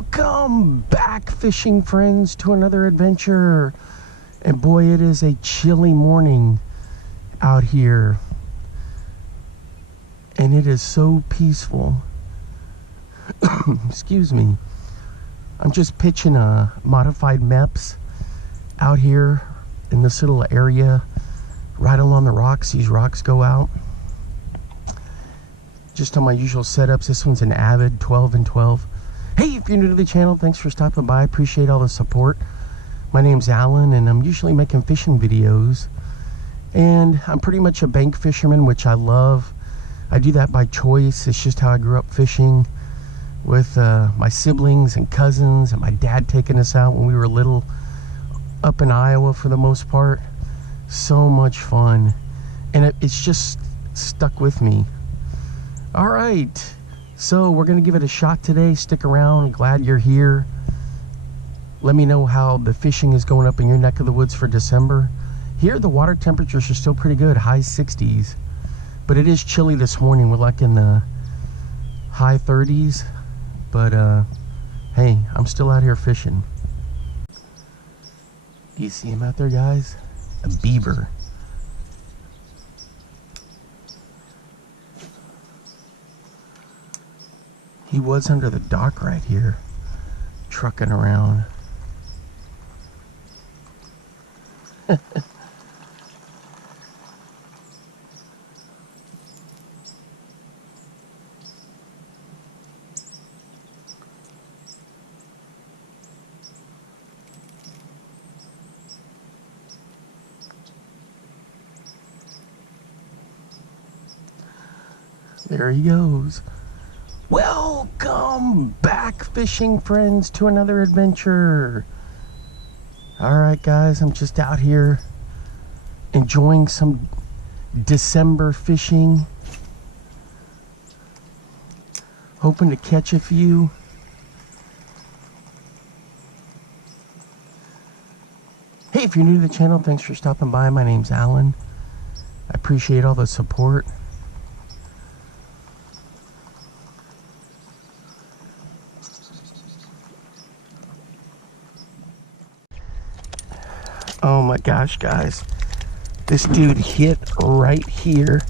Welcome back, fishing friends, to another adventure. And boy, it is a chilly morning out here. And it is so peaceful. Excuse me. I'm just pitching a modified Mepps out here in this little area right along the rocks. These rocks go out. Just on my usual setups. This one's an Avid 12 and 12. Hey, if you're new to the channel, thanks for stopping by. I appreciate all the support. My name's Alan, and I'm usually making fishing videos. And I'm pretty much a bank fisherman, which I love. I do that by choice. It's just how I grew up fishing with my siblings and cousins, and my dad taking us out when we were little up in Iowa for the most part. So much fun. And it's just stuck with me. All right. So we're going to give it a shot today. Stick around. Glad you're here. Let me know how the fishing is going up in your neck of the woods for December. Here, the water temperatures are still pretty good, high 60s. But it is chilly this morning. We're like in the high 30s. But, hey, I'm still out here fishing. Do you see him out there, guys? A beaver. He was under the dock right here, trucking around. There he goes. Welcome back, fishing friends, to another adventure. All right, guys, I'm just out here enjoying some December fishing. Hoping to catch a few. Hey, if you're new to the channel, thanks for stopping by. My name's Alan. I appreciate all the support. Oh my gosh, guys, this dude hit right here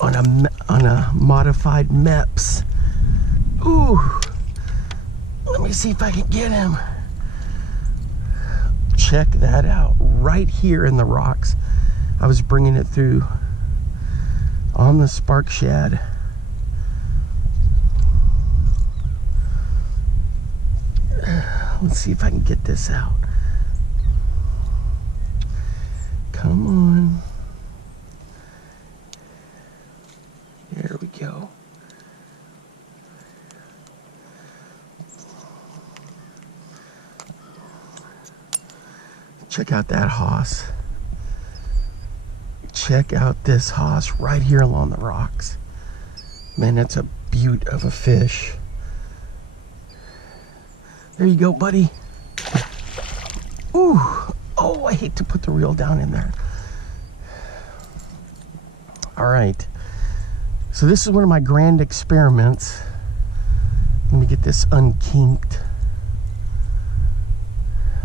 on a modified Mepps. Ooh, let me see if I can get him. Check that out, right here in the rocks. I was bringing it through on the Spark Shad. Let's see if I can get this out. Come on. There we go. Check out that hoss. Check out this hoss right here along the rocks. Man, that's a beaut of a fish. There you go, buddy. Ooh. Oh, I hate to put the reel down in there. All right. So this is one of my grand experiments. Let me get this unkinked.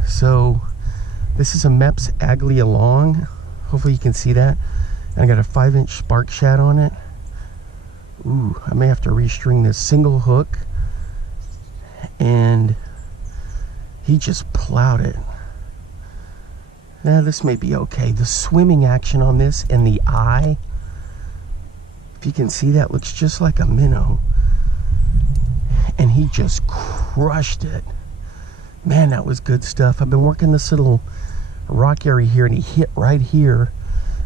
So this is a Mepps Aglia Long. Hopefully you can see that. And I got a 5-inch Spark Shad on it. Ooh, I may have to restring this single hook. And he just plowed it. Now this may be okay. The swimming action on this and the eye, if you can see that, looks just like a minnow. And he just crushed it. Man, that was good stuff. I've been working this little rock area here, and he hit right here.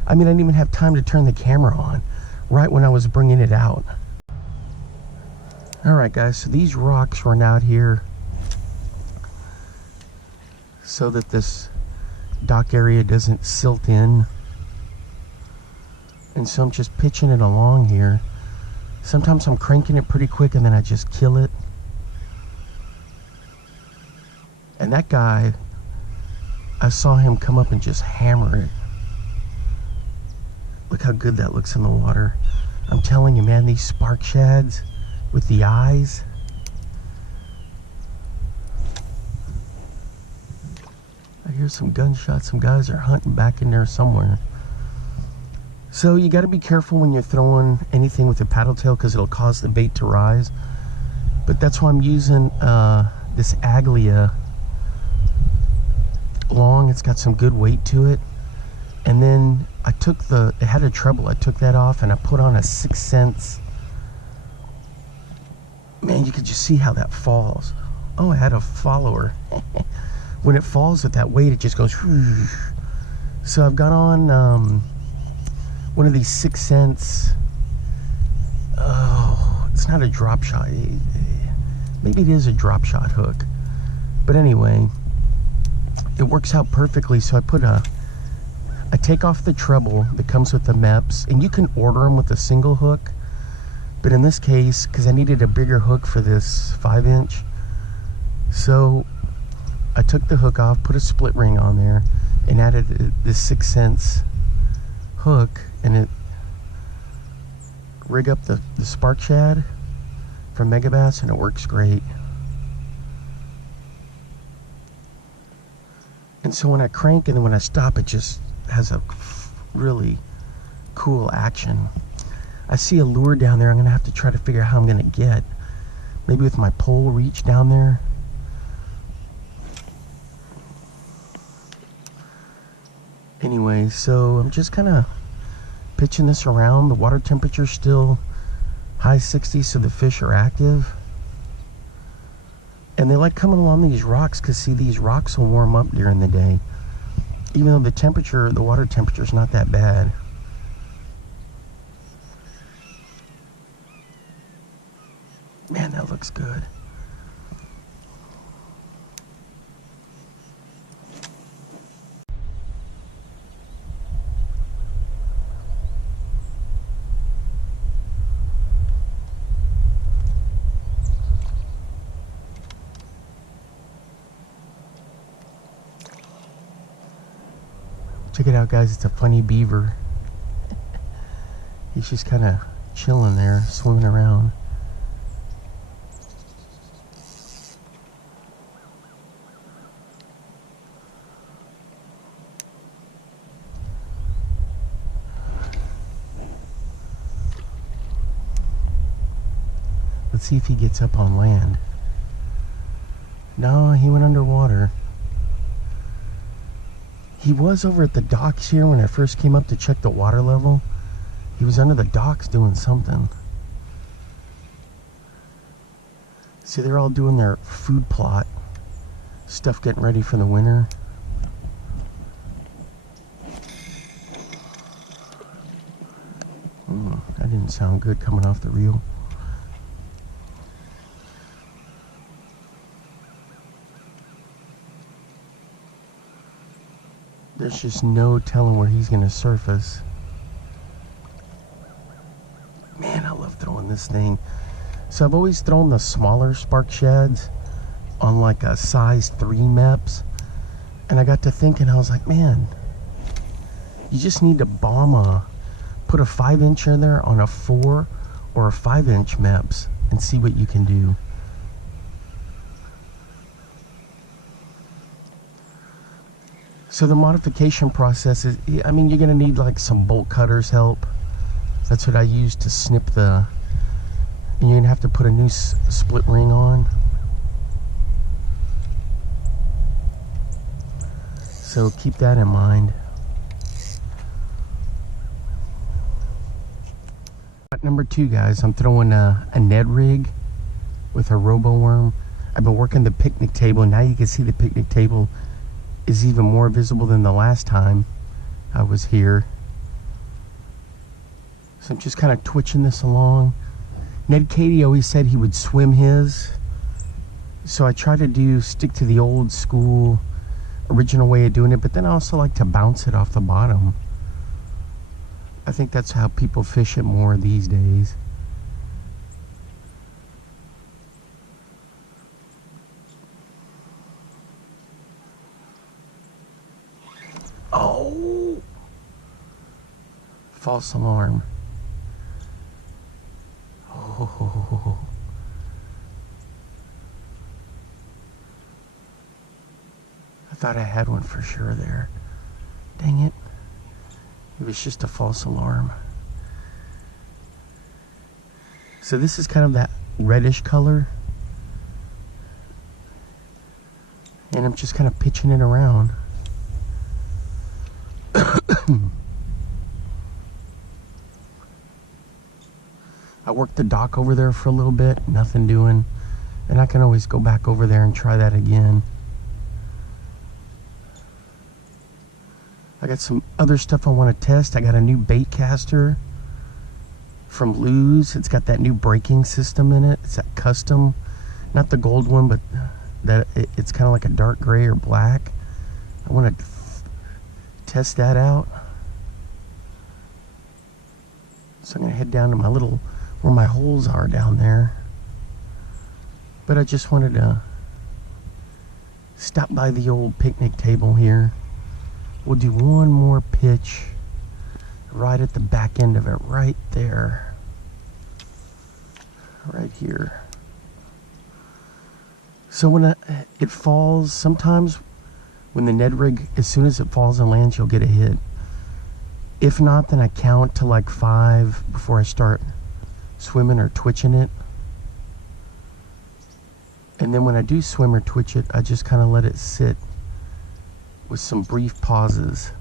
I mean, I didn't even have time to turn the camera on right when I was bringing it out. All right, guys, so these rocks run out here so that this dock area doesn't silt in, and so I'm just pitching it along here. Sometimes I'm cranking it pretty quick and then I just kill it. And that guy, I saw him come up and just hammer it. Look how good that looks in the water. I'm telling you, man, these Spark Shads with the eyes, hear some gunshots. Some guys are hunting back in there somewhere. So you got to be careful when you're throwing anything with a paddle tail, because it'll cause the bait to rise. But that's why I'm using this Aglia long. It's got some good weight to it. And then I took it had a treble. I took that off and I put on a 6 cents. Man, you could just see how that falls. Oh, I had a follower. When it falls with that weight, it just goes whoosh. So I've got on one of these 6 cents. Oh, it's not a drop shot. Maybe it is a drop shot hook. But anyway, it works out perfectly. So I take off the treble that comes with the Mepps, and you can order them with a single hook. But in this case, because I needed a bigger hook for this 5-inch, so I took the hook off, put a split ring on there, and added this 6 cents hook, and it rig up the Spark Shad from Megabass, and it works great. And so when I crank and then when I stop, it just has a really cool action. I see a lure down there. I'm gonna have to try to figure out how I'm gonna get. Maybe with my pole reach down there. Anyway, so I'm just kind of pitching this around. The water temperature's still high 60s, so the fish are active. And they like coming along these rocks, because see, these rocks will warm up during the day. Even though the water temperature is not that bad. Man, that looks good. Check it out, guys. It's a funny beaver. He's just kind of chilling there, swimming around. Let's see if he gets up on land. No, he went underwater. He was over at the docks here when I first came up to check the water level. He was under the docks doing something. See, they're all doing their food plot stuff, getting ready for the winter. That didn't sound good coming off the reel. There's just no telling where he's going to surface. Man, I love throwing this thing. So I've always thrown the smaller Spark Shads on like a size 3 Mepps. And I got to thinking, I was like, man, you just need to put a 5-inch in there on a 4 or a 5-inch Mepps and see what you can do. So the modification process is, I mean, you're going to need like some bolt cutters help. That's what I use to snip and you're going to have to put a new split ring on. So keep that in mind. Number 2, guys, I'm throwing a Ned Rig with a robo worm. I've been working the picnic table, and now you can see the picnic table is even more visible than the last time I was here. So I'm just kind of twitching this along. Ned Katie always said he would swim his, so I try to stick to the old school original way of doing it, but then I also like to bounce it off the bottom. I think that's how people fish it more these days. Oh! False alarm. Oh. I thought I had one for sure there. Dang it. It was just a false alarm. So this is kind of that reddish color. And I'm just kind of pitching it around. I worked the dock over there for a little bit, nothing doing. And I can always go back over there and try that again. I got some other stuff I want to test. I got a new bait caster from Lew's. It's got that new braking system in it. It's that custom, not the gold one, but that it's kind of like a dark gray or black. I want to test that out. So I'm gonna head down to my little, where my holes are down there. But I just wanted to stop by the old picnic table here. We'll do one more pitch right at the back end of it, right there. Right here. So when it falls, sometimes when the Ned Rig, as soon as it falls and lands, you'll get a hit. If not, then I count to like 5 before I start swimming or twitching it. And then when I do swim or twitch it, I just kind of let it sit with some brief pauses.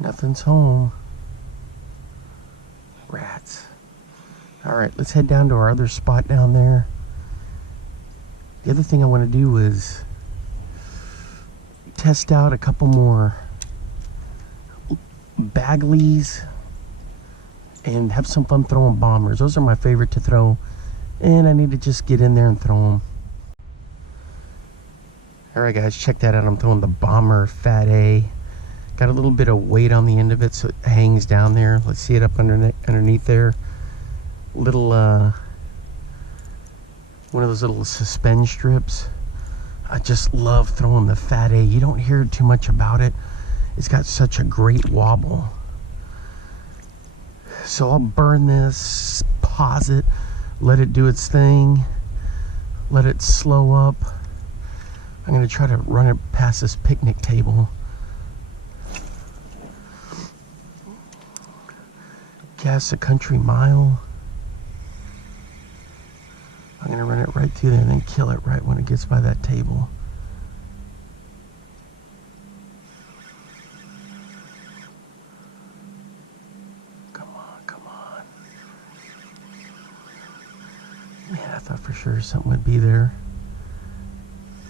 Nothing's home. Rats. All right, let's head down to our other spot down there. The other thing I want to do is test out a couple more Baglies and have some fun throwing bombers. Those are my favorite to throw, and I need to just get in there and throw them. All right, guys, check that out. I'm throwing the Bomber Fat A. Got a little bit of weight on the end of it, so it hangs down there. Let's see it up underneath there. Little, one of those little suspend strips. I just love throwing the Fat A. You don't hear too much about it. It's got such a great wobble. So I'll burn this, pause it, let it do its thing, let it slow up. I'm gonna try to run it past this picnic table. Cast a country mile. I'm gonna run it right through there and then kill it right when it gets by that table. Come on, come on. Man, I thought for sure something would be there.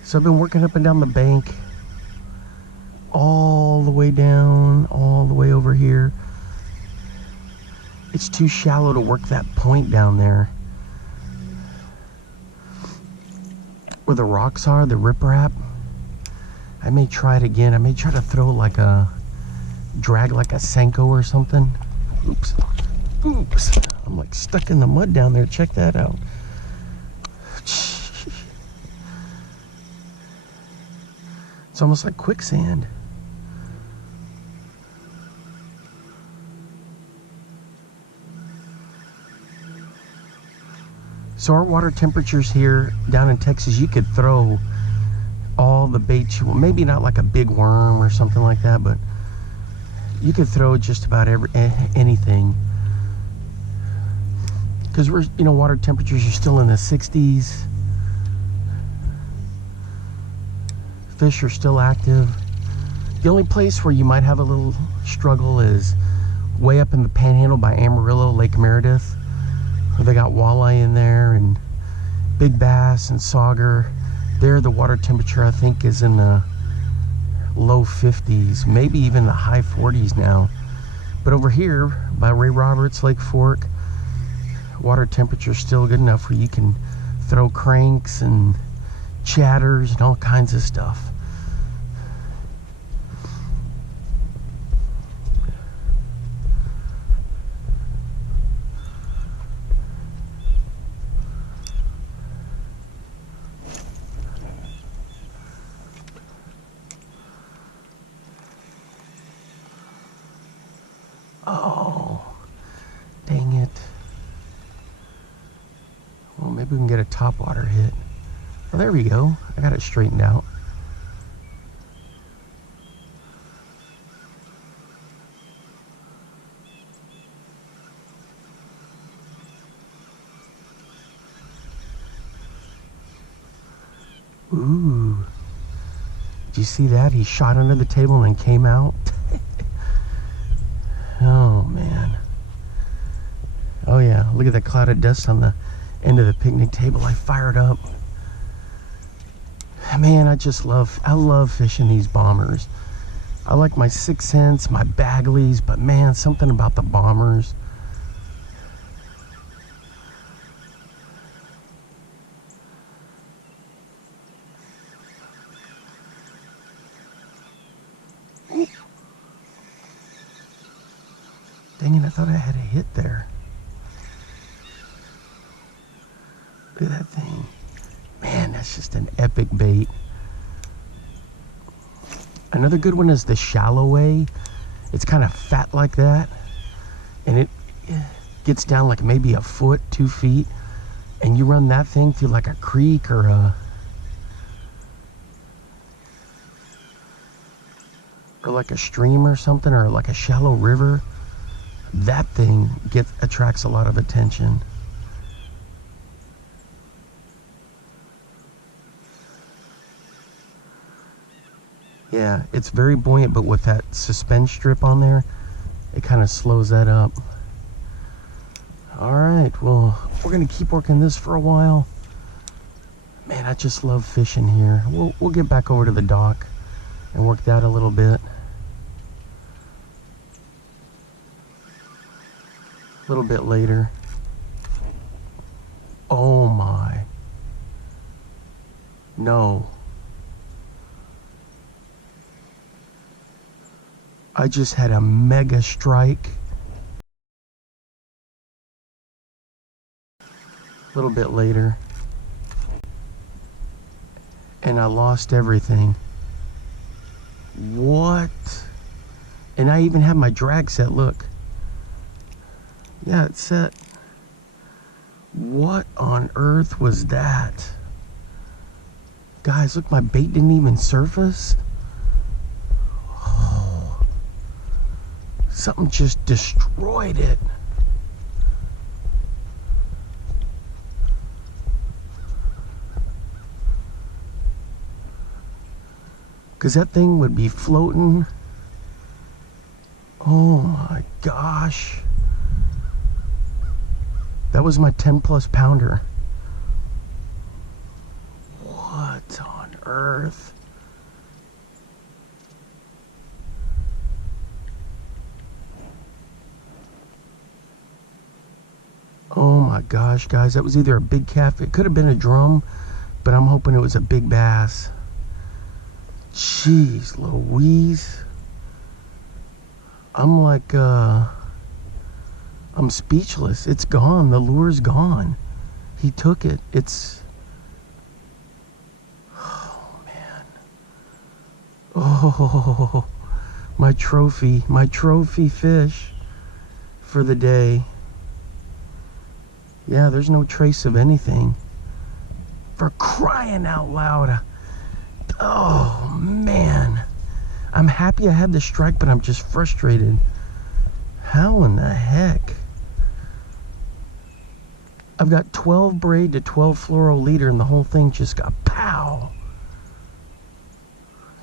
So I've been working up and down the bank, all the way down, all the way over here. It's too shallow to work that point down there. Where the rocks are, the riprap. I may try it again. I may try to throw like a, drag like a Senko or something. Oops. Oops. I'm like stuck in the mud down there. Check that out. It's almost like quicksand. So our water temperatures here down in Texas, you could throw all the baits you want. Maybe not like a big worm or something like that, but you could throw just about anything. Because we're, you know, water temperatures are still in the 60s. Fish are still active. The only place where you might have a little struggle is way up in the Panhandle by Amarillo, Lake Meredith. They got walleye in there and big bass and sauger. There the water temperature I think is in the low 50s, maybe even the high 40s now. But over here by Ray Roberts, Lake Fork, water temperature is still good enough where you can throw cranks and chatters and all kinds of stuff. Oh, dang it. Well, maybe we can get a topwater hit. Oh, there we go. I got it straightened out. Ooh. Did you see that? He shot under the table and came out. Oh, man. Oh, yeah. Look at that cloud of dust on the end of the picnic table. I fired up. Man, I love fishing these bombers. I like my 6 cents, my Bagleys, but man, something about the bombers. Dang it, I thought I had a hit there. Look at that thing. Man, that's just an epic bait. Another good one is the shallow way. It's kind of fat like that. And it gets down like maybe a foot, 2 feet. And you run that thing through like a creek or like a stream or something, or like a shallow river. That thing attracts a lot of attention. Yeah, it's very buoyant, but with that suspend strip on there, it kind of slows that up. All right, well, we're gonna keep working this for a while. Man, I just love fishing here. We'll get back over to the dock and work that a little bit. A little bit later. Oh my. No. I just had a mega strike. A little bit later. And I lost everything. What? And I even have my drag set, look. Yeah, it's set. What on earth was that? Guys, look, my bait didn't even surface. Oh, something just destroyed it. Because that thing would be floating. Oh my gosh. That was my 10+ pounder. What on earth? Oh my gosh, guys, that was either a big calf, it could have been a drum, but I'm hoping it was a big bass. Jeez Louise. I'm like, I'm speechless. It's gone. The lure's gone. He took it. It's... Oh, man. Oh, my trophy fish for the day. Yeah, there's no trace of anything. For crying out loud. Oh, man. I'm happy I had the strike, but I'm just frustrated. How in the heck? I've got 12 braid to 12 fluoro leader, and the whole thing just got pow.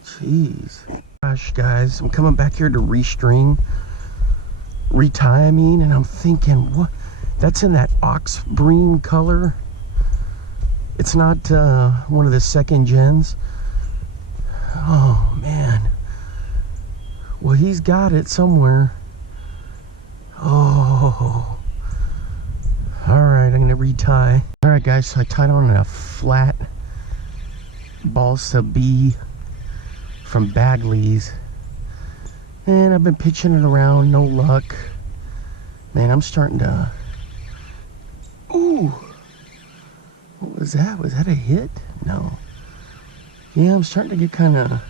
Jeez. Gosh, guys, I'm coming back here to retie, I mean, and I'm thinking, what? That's in that ox breen color. It's not one of the second gens. Oh, man. Well, he's got it somewhere. Oh. Alright, I'm gonna retie. Alright, guys, so I tied on a flat balsa B from Bagley's. And I've been pitching it around, no luck. Man, I'm starting to... Ooh! What was that? Was that a hit? No. Yeah, I'm starting to get kind of...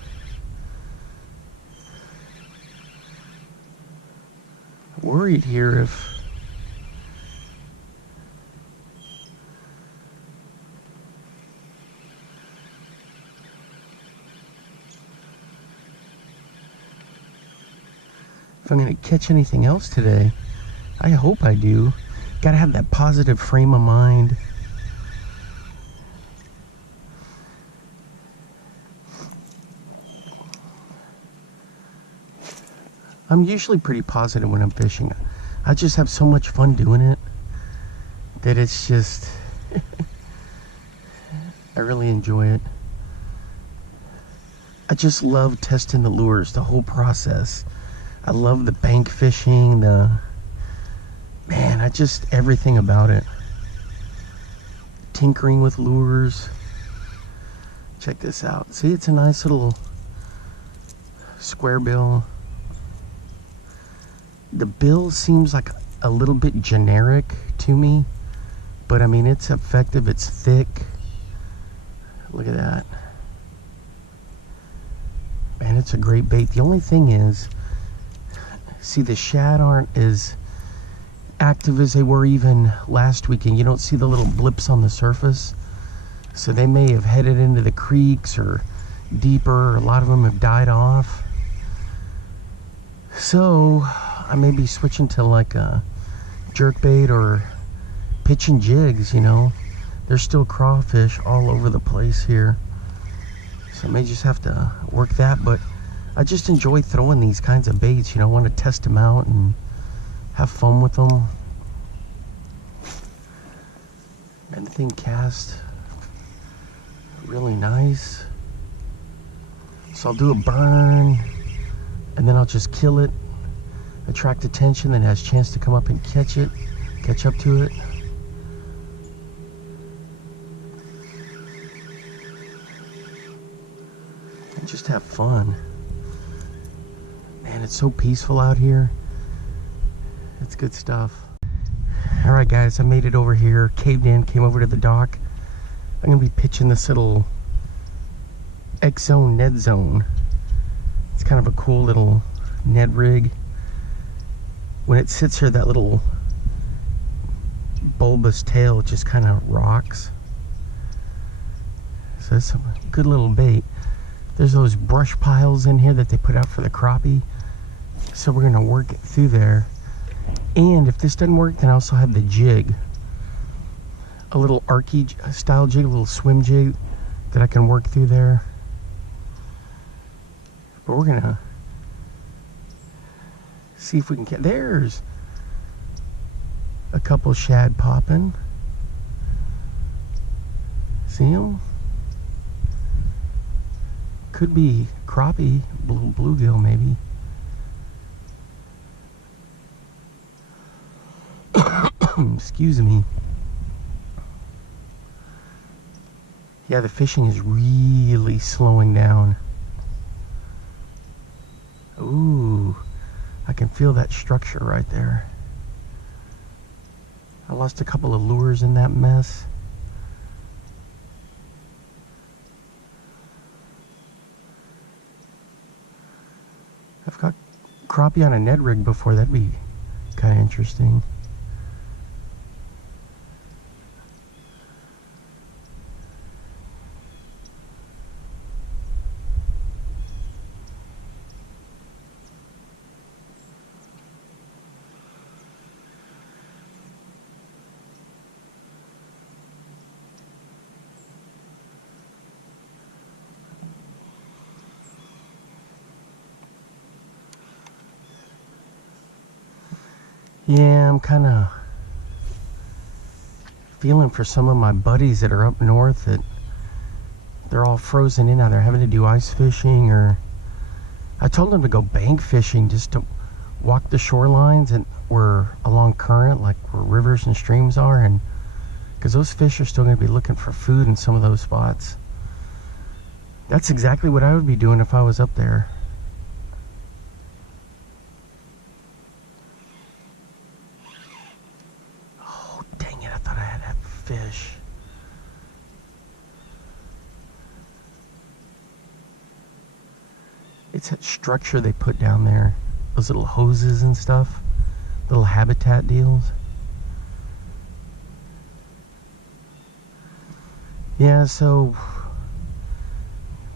worried here if I'm going to catch anything else today. I hope I do. Gotta have that positive frame of mind. I'm usually pretty positive when I'm fishing. I just have so much fun doing it that it's just I really enjoy it. I just love testing the lures, the whole process. I love the bank fishing, I just everything about it. Tinkering with lures. Check this out. See, it's a nice little square bill. The bill seems like a little bit generic to me, but I mean, it's effective, it's thick. Look at that. Man, it's a great bait. The only thing is, see, the shad aren't as active as they were even last weekend. You don't see the little blips on the surface. So they may have headed into the creeks or deeper. A lot of them have died off. So I may be switching to like a jerkbait or pitching jigs, you know. There's still crawfish all over the place here. So I may just have to work that, but I just enjoy throwing these kinds of baits, you know. I want to test them out and have fun with them. And the thing cast really nice. So I'll do a burn and then I'll just kill it, attract attention, then it has a chance to come up and catch it, catch up to it. And just have fun. Man, it's so peaceful out here. It's good stuff. All right, guys, I made it over here, caved in, came over to the dock. I'm gonna be pitching this little XZone Ned Zone. It's kind of a cool little Ned Rig. When it sits here, that little bulbous tail just kind of rocks. So it's a good little bait. There's those brush piles in here that they put out for the crappie. So we're gonna work it through there. And if this doesn't work, then I also have the jig. A little archy style jig, a little swim jig that I can work through there. But we're gonna see if we can get, there's a couple shad popping. See them? Could be crappie, bluegill maybe. Excuse me. Yeah, the fishing is really slowing down. Ooh, I can feel that structure right there. I lost a couple of lures in that mess. I've got crappie on a Ned Rig before. That'd be kind of interesting. Yeah, I'm kind of feeling for some of my buddies that are up north that they're all frozen in now. They're having to do ice fishing, or I told them to go bank fishing, just to walk the shorelines and where along current, like where rivers and streams are, and because those fish are still going to be looking for food in some of those spots. That's exactly what I would be doing if I was up there. Fish. It's that structure they put down there, those little hoses and stuff little habitat deals. Yeah, so,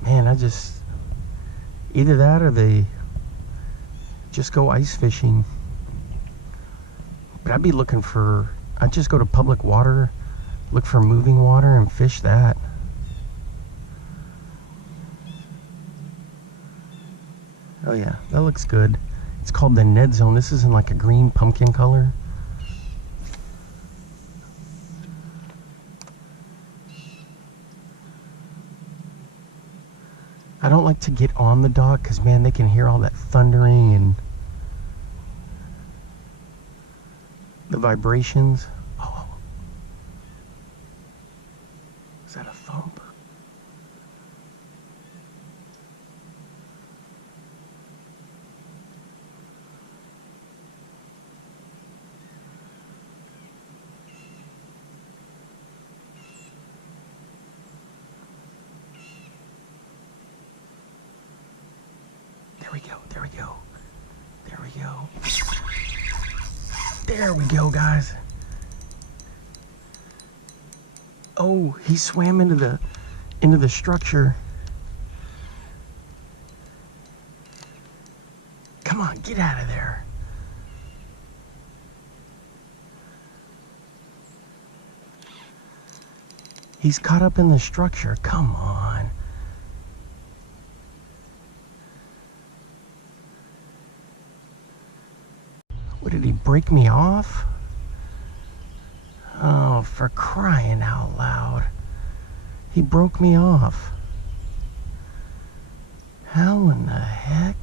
man, I just, either that or they just go ice fishing. But I'd be looking for, I'd just go to public water, look for moving water and fish that. Oh yeah, that looks good. It's called the Ned Zone. This is in like a green pumpkin color. I don't like to get on the dock because, man, they can hear all that thundering and the vibrations. Oh, is that a thump? There we go, there we go, there we go. There we go, guys. Oh, he swam into the structure. Come on, get out of there. He's caught up in the structure. Come on. What, did he break me off? Oh, for crying out loud. He broke me off. How in the heck?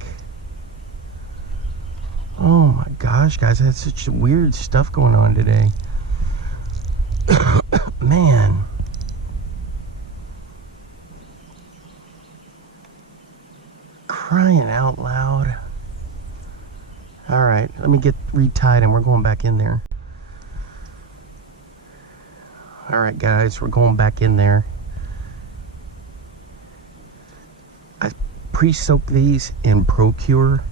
Oh my gosh, guys, I had such weird stuff going on today. Man. Crying out loud. All right, let me get retied and we're going back in there. All right, guys, we're going back in there. I pre-soaked these in Procure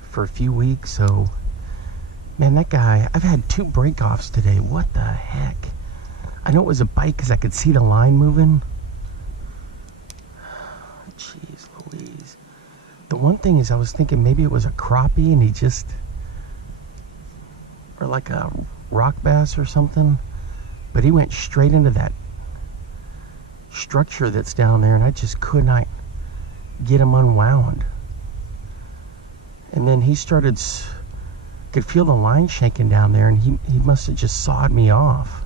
for a few weeks, so, man, that guy, I've had 2 break-offs today. What the heck? I know it was a bite because I could see the line moving. Jeez Louise. The one thing is I was thinking maybe it was a crappie and he just, or like a rock bass or something, but he went straight into that structure that's down there and I just could not get him unwound. And then he started, could feel the line shaking down there and he must have just sawed me off.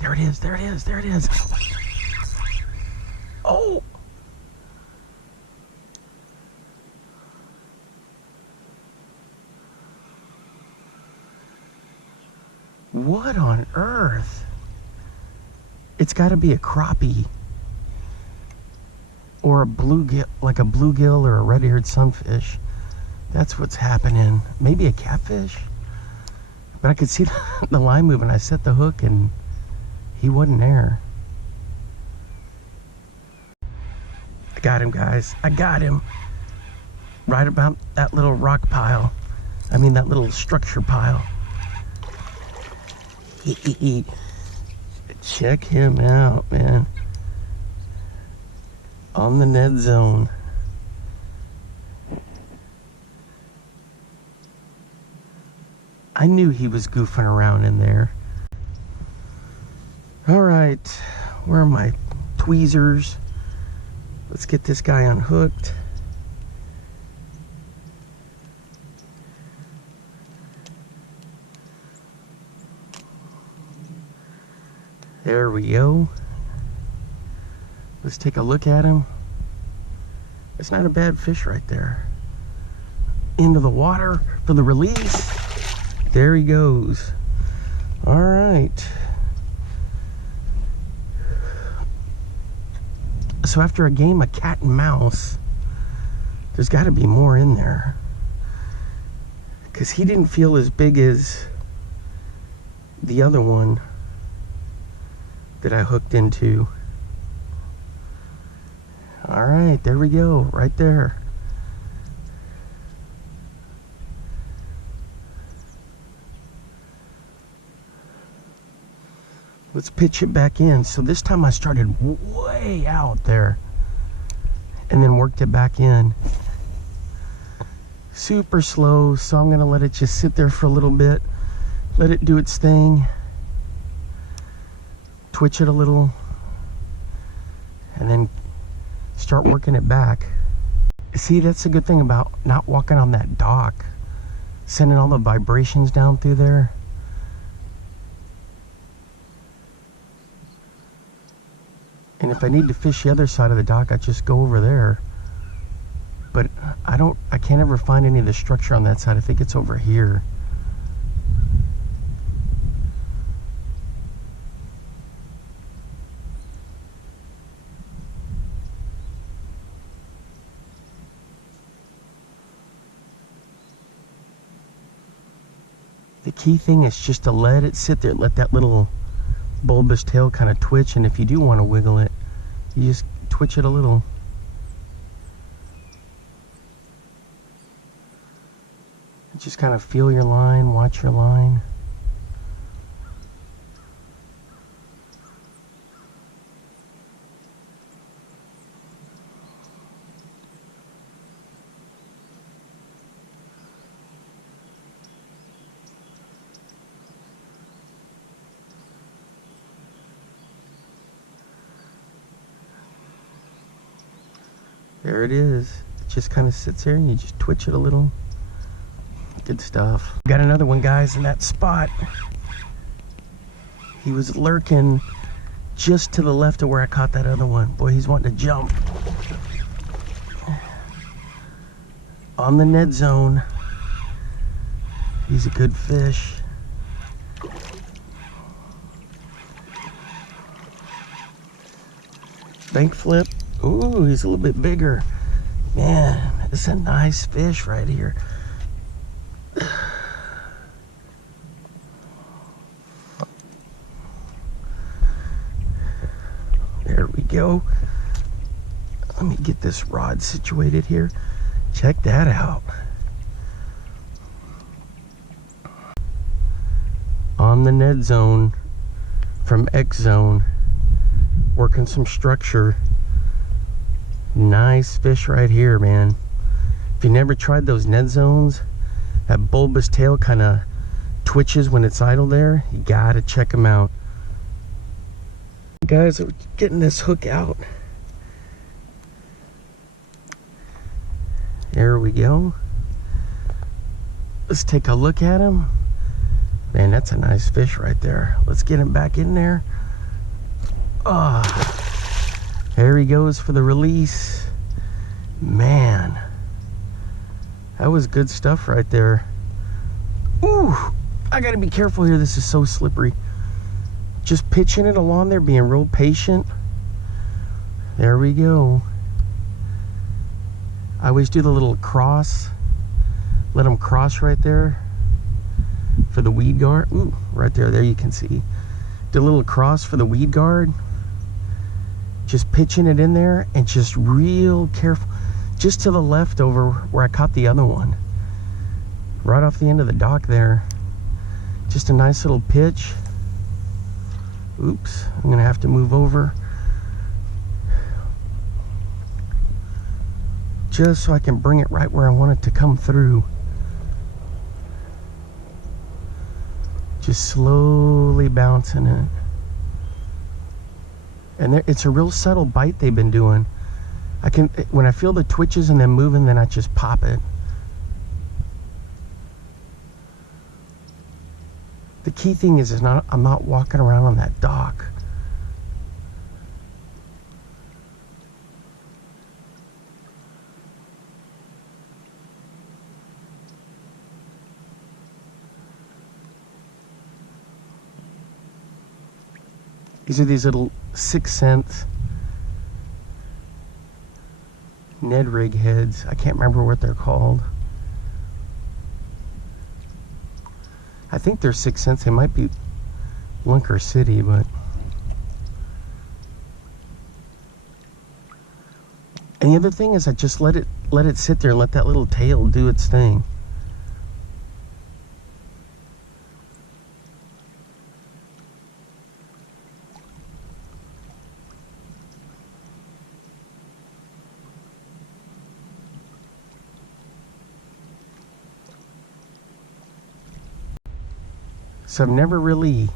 There it is, there it is, there it is. Oh! What on earth? It's got to be a crappie. Or a bluegill, like a bluegill or a red-eared sunfish. That's what's happening. Maybe a catfish? But I could see the line moving. I set the hook and he wasn't there. I got him, guys. I got him. Right about that little rock pile. I mean, that little structure pile. Check him out, man. On the Ned Zone. I knew he was goofing around in there. All right, where are my tweezers? Let's get this guy unhooked. There we go. Let's take a look at him. It's not a bad fish right there. Into the water for the release. There he goes. All right. So after a game of cat and mouse, there's got to be more in there. Because he didn't feel as big as the other one that I hooked into. All right, there we go, right there. Let's pitch it back in. So this time I started way out there and then worked it back in. Super slow, so I'm gonna let it just sit there for a little bit. Let it do its thing. Twitch it a little. And then start working it back. See, that's the good thing about not walking on that dock. Sending all the vibrations down through there. And if I need to fish the other side of the dock, I just go over there. But I can't ever find any of the structure on that side. I think it's over here. The key thing is just to let it sit there, let that little bulbous tail kind of twitch, and if you do want to wiggle it, you just twitch it a little. Just kind of feel your line, watch your line. There it is. It just kind of sits there and you just twitch it a little. Good stuff. Got another one, guys, in that spot. He was lurking just to the left of where I caught that other one. Boy, he's wanting to jump. On the Ned Zone. He's a good fish. Bank flip. Ooh, he's a little bit bigger. Man, this is a nice fish right here. There we go. Let me get this rod situated here. Check that out. On the Ned Zone from XZone, working some structure. Nice fish right here, man. If you never tried those Ned Zones, that bulbous tail kind of twitches when it's idle there, you gotta check them out. Guys, we're getting this hook out. There we go. Let's take a look at him. Man, that's a nice fish right there. Let's get him back in there. Ah. There he goes for the release. Man, that was good stuff right there. Ooh, I gotta be careful here. This is so slippery. Just pitching it along there, being real patient. There we go. I always do the little cross. Let them cross right there for the weed guard. Ooh, right there, there you can see. Do a little cross for the weed guard. Just pitching it in there and just real careful. Just to the left over where I caught the other one. Right off the end of the dock there. Just a nice little pitch. Oops, I'm gonna have to move over. Just so I can bring it right where I want it to come through. Just slowly bouncing it. And there, it's a real subtle bite they've been doing. I can, when I feel the twitches and them moving, then I just pop it. The key thing is I'm not walking around on that dock. These are these little 6-cent Ned Rig heads. I can't remember what they're called. I think they're 6 cents. They might be Lunker City, but and the other thing is I just let it sit there and let that little tail do its thing. So I've never really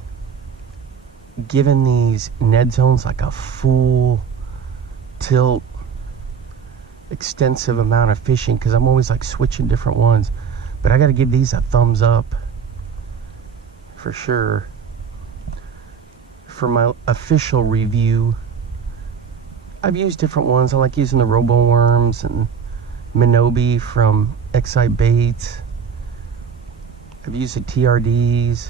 given these Ned Zones like a full tilt extensive amount of fishing, because I'm always like switching different ones, but I got to give these a thumbs up for sure. For my official review, I've used different ones. I like using the Robo Worms and Minobi from XZone Baits. I've used the TRDs,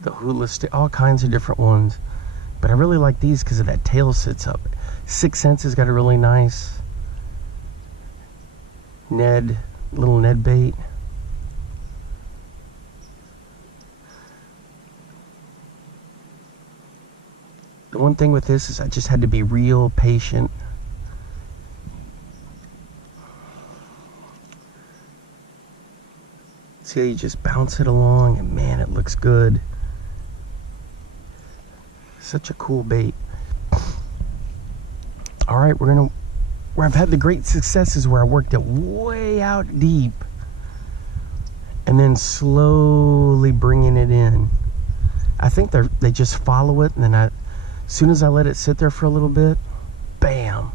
the hula stick, all kinds of different ones, but I really like these because of that tail sits up. 6 Sense has got a really nice little Ned Bait. The one thing with this is I just had to be real patient. See how you just bounce it along, and man, it looks good. Such a cool bait. All right, where I've had the great successes where I worked it way out deep and then slowly bringing it in. I think they just follow it, and then as soon as I let it sit there for a little bit, bam,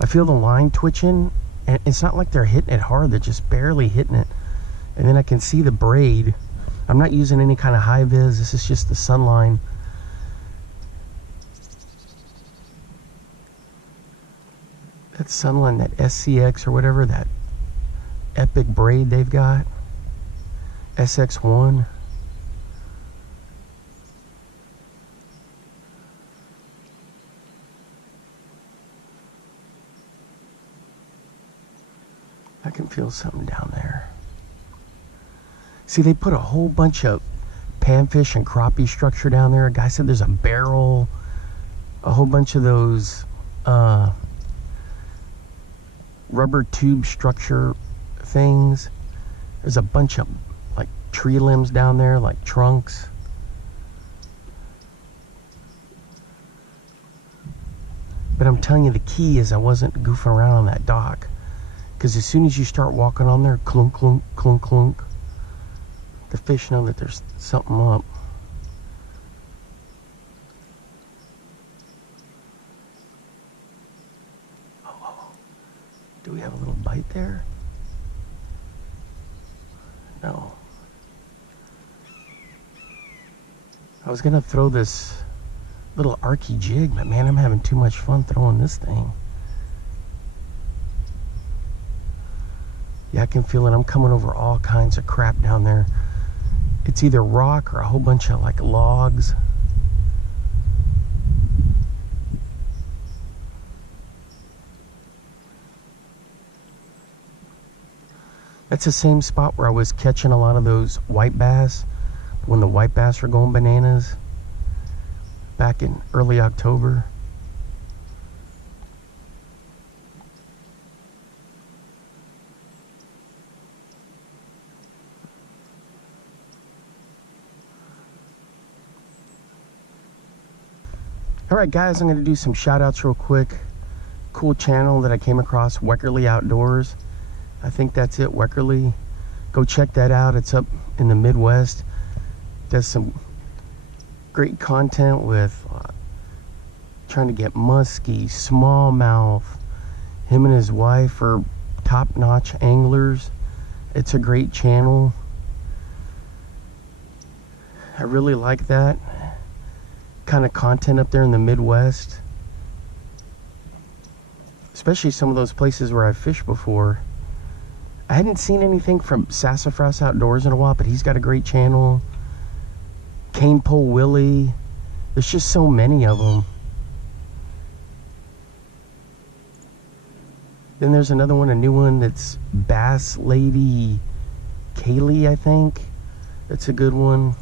I feel the line twitching, and it's not like they're hitting it hard, they're just barely hitting it. And then I can see the braid. I'm not using any kind of high vis, this is just the sunline. That sunline, that SCX or whatever, that epic braid they've got, SX1. I can feel something down there. See, they put a whole bunch of panfish and crappie structure down there. A guy said there's a barrel, a whole bunch of those rubber tube structure things. There's a bunch of like tree limbs down there, like trunks. But I'm telling you, the key is I wasn't goofing around on that dock, because as soon as you start walking on there, clunk, clunk, clunk, clunk, the fish know that there's something up. Do we have a little bite there? No. I was gonna throw this little arky jig, but man, I'm having too much fun throwing this thing. Yeah, I can feel it. I'm coming over all kinds of crap down there. It's either rock or a whole bunch of like logs. That's the same spot where I was catching a lot of those white bass when the white bass were going bananas back in early October. Alright guys, I'm going to do some shout outs real quick. Cool channel that I came across, Weckerly Outdoors. I think that's it, Weckerly. Go check that out. It's up in the Midwest. Does some great content with trying to get muskie, smallmouth. Him and his wife are top-notch anglers. It's a great channel. I really like that kind of content up there in the Midwest, especially some of those places where I've fished before. I hadn't seen anything from Sassafras Outdoors in a while, but he's got a great channel. Cane Pole Willie. There's just so many of them. Then there's another one, a new one that's Bass Lady Kaylee, I think. It's a good one.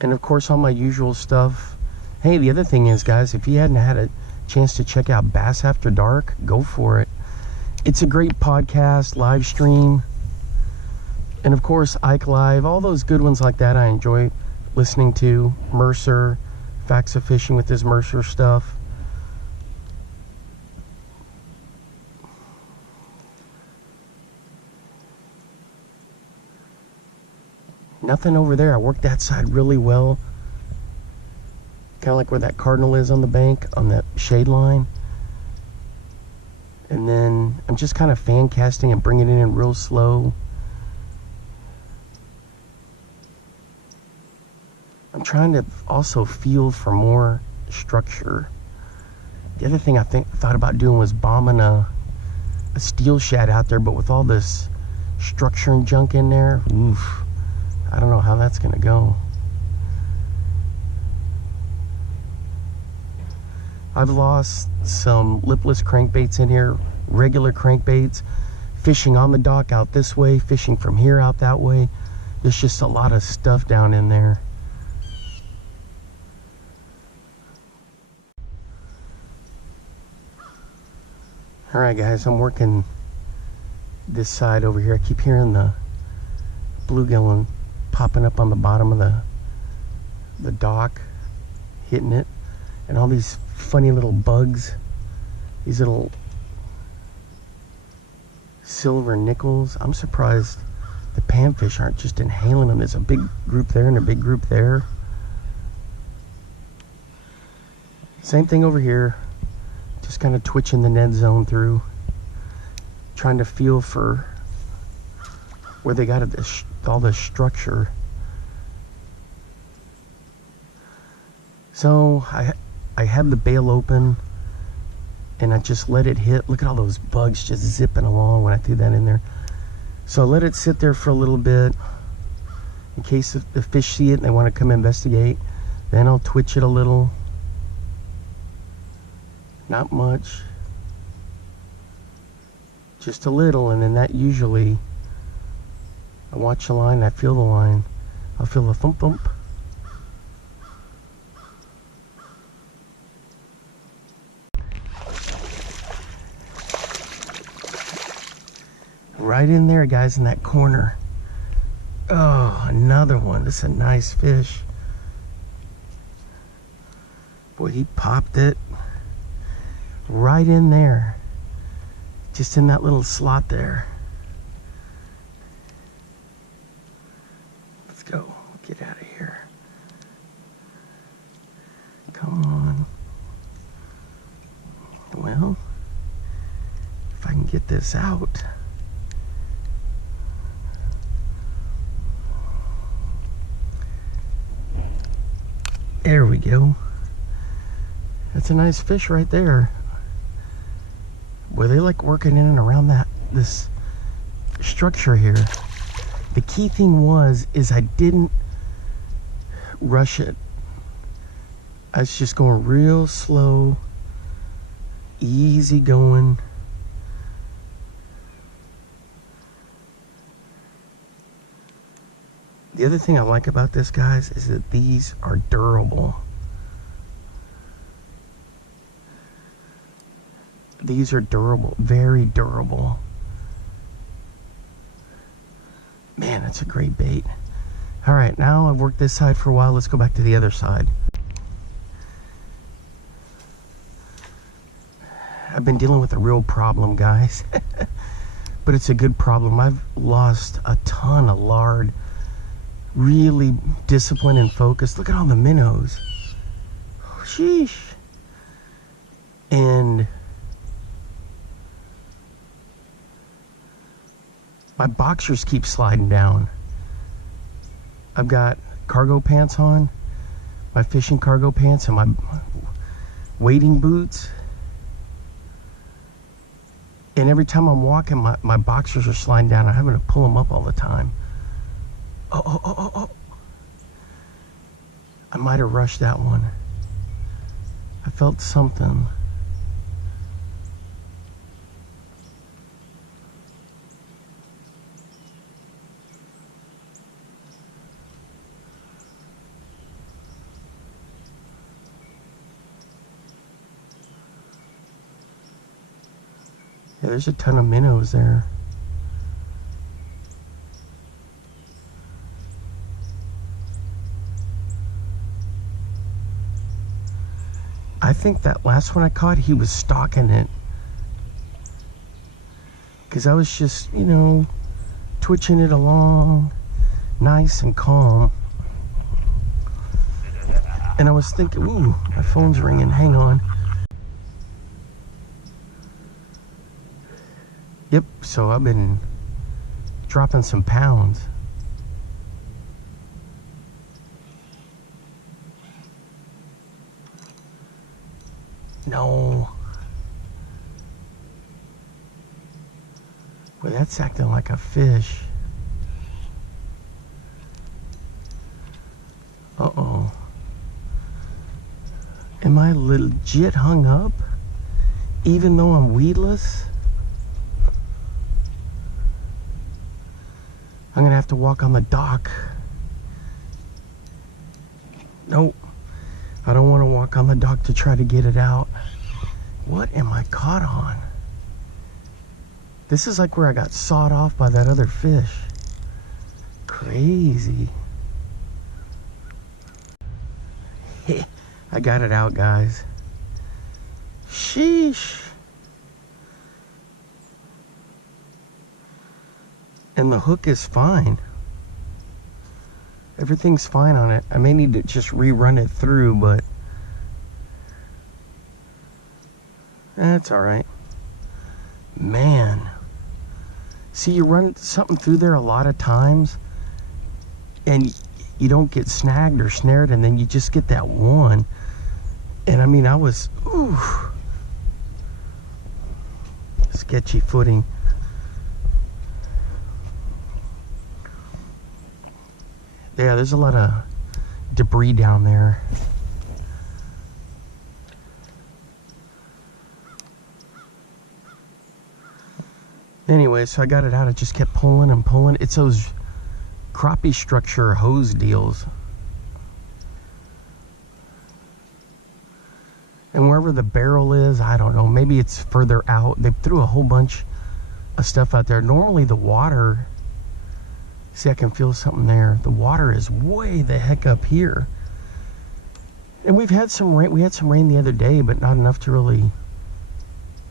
And of course, all my usual stuff. Hey, the other thing is, guys, if you hadn't had a chance to check out Bass After Dark, go for it. It's a great podcast, live stream. And of course, Ike Live, all those good ones like that I enjoy listening to. Mercer, Facts of Fishing with his Mercer stuff. Nothing over there. I worked that side really well. Kind of like where that cardinal is on the bank, on that shade line. And then I'm just kind of fan casting and bringing it in real slow. I'm trying to also feel for more structure. The other thing I thought about doing was bombing a steel shad out there, but with all this structure and junk in there, oof, I don't know how that's gonna go. I've lost some lipless crankbaits in here, regular crankbaits, fishing on the dock out this way, fishing from here out that way. There's just a lot of stuff down in there. All right, guys, I'm working this side over here. I keep hearing the bluegill popping up on the bottom of the dock, hitting it, and all these funny little bugs, these little silver nickels. I'm surprised the panfish aren't just inhaling them. There's a big group there and a big group there. Same thing over here. Just kind of twitching the Ned Zone through, trying to feel for where they got all the structure. So I had the bail open and I just let it hit. Look at all those bugs just zipping along when I threw that in there. So I let it sit there for a little bit in case the fish see it and they want to come investigate. Then I'll twitch it a little. Not much, just a little, and then that usually, I watch the line, I feel the line, I'll feel the thump thump. Right in there, guys, in that corner. Oh, another one. This is a nice fish. Boy, he popped it. Right in there, just in that little slot there. Let's go, get out of here. Come on. Well, if I can get this out. There we go. That's a nice fish right there. Boy, they like working in and around this structure here. The key thing is I didn't rush it. I was just going real slow, easy going. The other thing I like about this, guys, is that these are durable. These are durable, very durable. Man, that's a great bait. All right, now I've worked this side for a while. Let's go back to the other side. I've been dealing with a real problem, guys. But it's a good problem. I've lost a ton of lard. Really disciplined and focused. Look at all the minnows. Oh, sheesh. And my boxers keep sliding down. I've got cargo pants on, my fishing cargo pants and my wading boots. And every time I'm walking, my boxers are sliding down. I'm having to pull them up all the time. Oh. I might have rushed that one. I felt something. Yeah, there's a ton of minnows there. I think that last one I caught, he was stalking it. Because I was just, you know, twitching it along, nice and calm. And I was thinking, ooh, my phone's ringing, hang on. Yep, so I've been dropping some pounds. No. Well, that's acting like a fish. Uh-oh. Am I legit hung up? Even though I'm weedless? I'm gonna have to walk on the dock. Nope. I don't want to walk on the dock to try to get it out. What am I caught on? This is like where I got sawed off by that other fish. Crazy. I got it out, guys. Sheesh. And the hook is fine. Everything's fine on it. I may need to just rerun it through, but that's all right. Man. See, you run something through there a lot of times and you don't get snagged or snared, and then you just get that one. And I mean, I was, ooh, sketchy footing. Yeah, there's a lot of debris down there. Anyway, so I got it out. I just kept pulling and pulling. It's those crappie structure hose deals. And wherever the barrel is, I don't know. Maybe it's further out. They threw a whole bunch of stuff out there. Normally the water... See, I can feel something there. The water is way the heck up here. And we've had some rain. We had some rain the other day, but not enough to really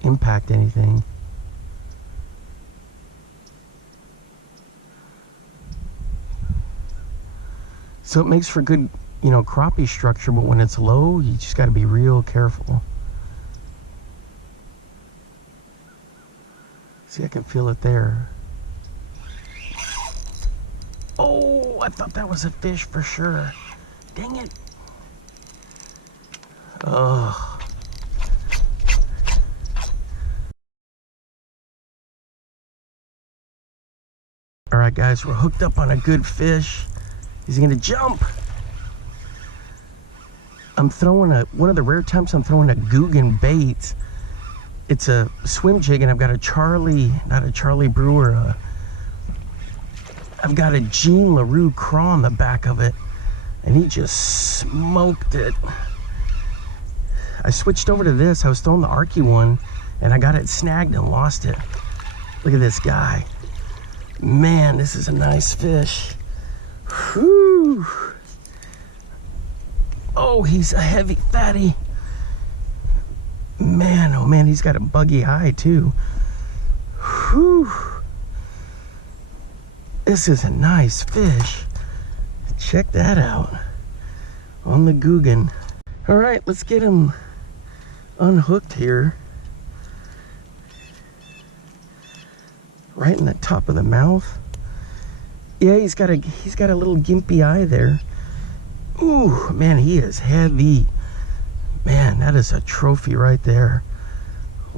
impact anything. So it makes for good, you know, crappie structure, but when it's low, you just got to be real careful. See, I can feel it there. Oh, I thought that was a fish for sure. Dang it. Ugh. All right, guys, we're hooked up on a good fish. He's gonna jump. I'm throwing one of the rare times I'm throwing a Guggen bait. It's a swim jig, and I've got a Charlie, not a Charlie Brewer, I've got a Jean LaRue craw on the back of it, and he just smoked it. I switched over to this. I was throwing the Arky one, and I got it snagged and lost it. Look at this guy. Man, this is a nice fish. Whew. Oh, he's a heavy fatty. Man, oh man, he's got a buggy eye too. Whew. This is a nice fish. Check that out. On the Guggen. All right, let's get him unhooked here. Right in the top of the mouth. Yeah, he's got a little gimpy eye there. Ooh, man, he is heavy. Man, that is a trophy right there.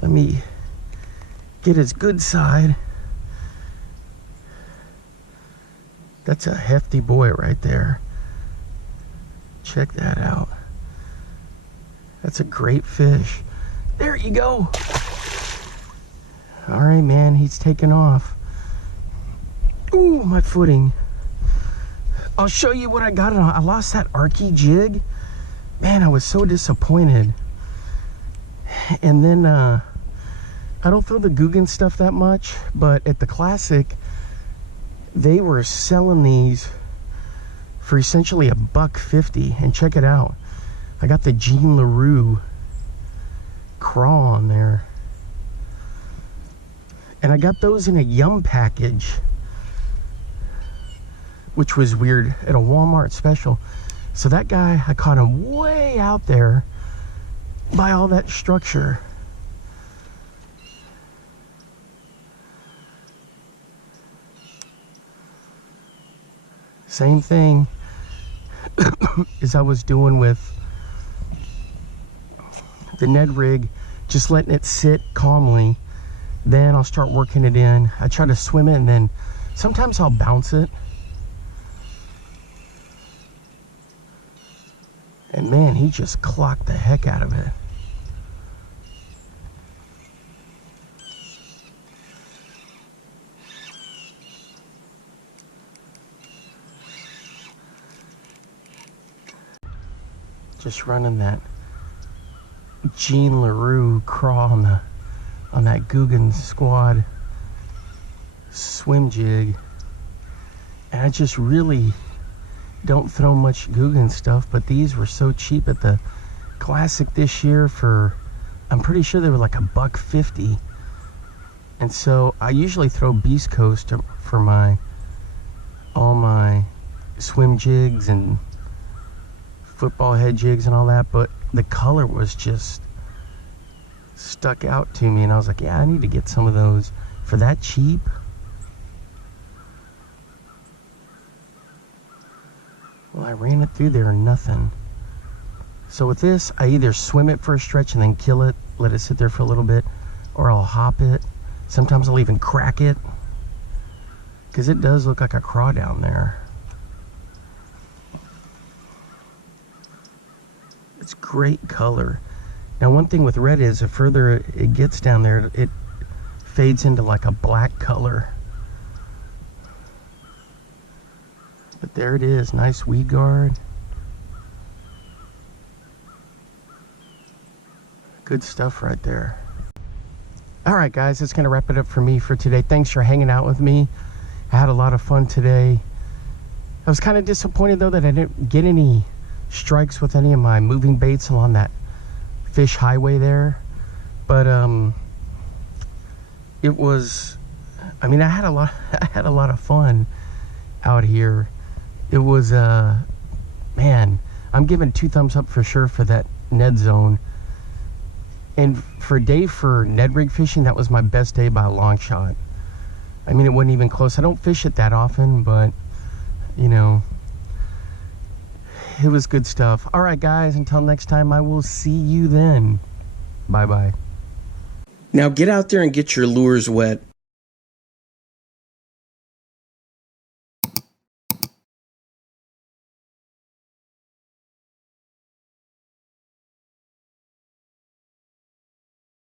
Let me get his good side. That's a hefty boy right there. Check that out. That's a great fish. There you go. All right, man, he's taking off. Ooh, my footing. I'll show you what I got. I lost that Arky jig. Man, I was so disappointed. And then I I don't throw the Guggen stuff that much, but at the Classic, they were selling these for essentially $1.50. And check it out. I got the Jean LaRue craw on there. And I got those in a Yum package, which was weird, at a Walmart special. So that guy, I caught him way out there by all that structure. Same thing as I was doing with the Ned Rig, just letting it sit calmly. Then I'll start working it in. I try to swim it, and then sometimes I'll bounce it. And man, he just clocked the heck out of it. Just running that Jean LaRue craw on that Guggen Squad swim jig. And I just really don't throw much Guggen stuff, but these were so cheap at the Classic this year for, I'm pretty sure they were like $1.50. And so I usually throw Beast Coast for all my swim jigs and football head jigs and all that, but the color was just stuck out to me, and I was like, yeah, I need to get some of those for that cheap. Well, I ran it through there and nothing. So with this, I either swim it for a stretch and then kill it, let it sit there for a little bit, or I'll hop it. Sometimes I'll even crack it, because it does look like a craw down there. It's great color. Now, one thing with red is the further it gets down there, it fades into like a black color. But there it is, nice weed guard. Good stuff right there. All right, guys, that's gonna wrap it up for me for today. Thanks for hanging out with me. I had a lot of fun today. I was kind of disappointed though that I didn't get any strikes with any of my moving baits along that fish highway there, but it was, I mean, I had a lot of fun out here. It was man, I'm giving 2 thumbs up for sure for that Ned Zone. And for a day for Ned Rig fishing, that was my best day by a long shot. I mean, it wasn't even close. I don't fish it that often, but you know, it was good stuff. All right, guys, until next time, I will see you then. Bye-bye. Now get out there and get your lures wet.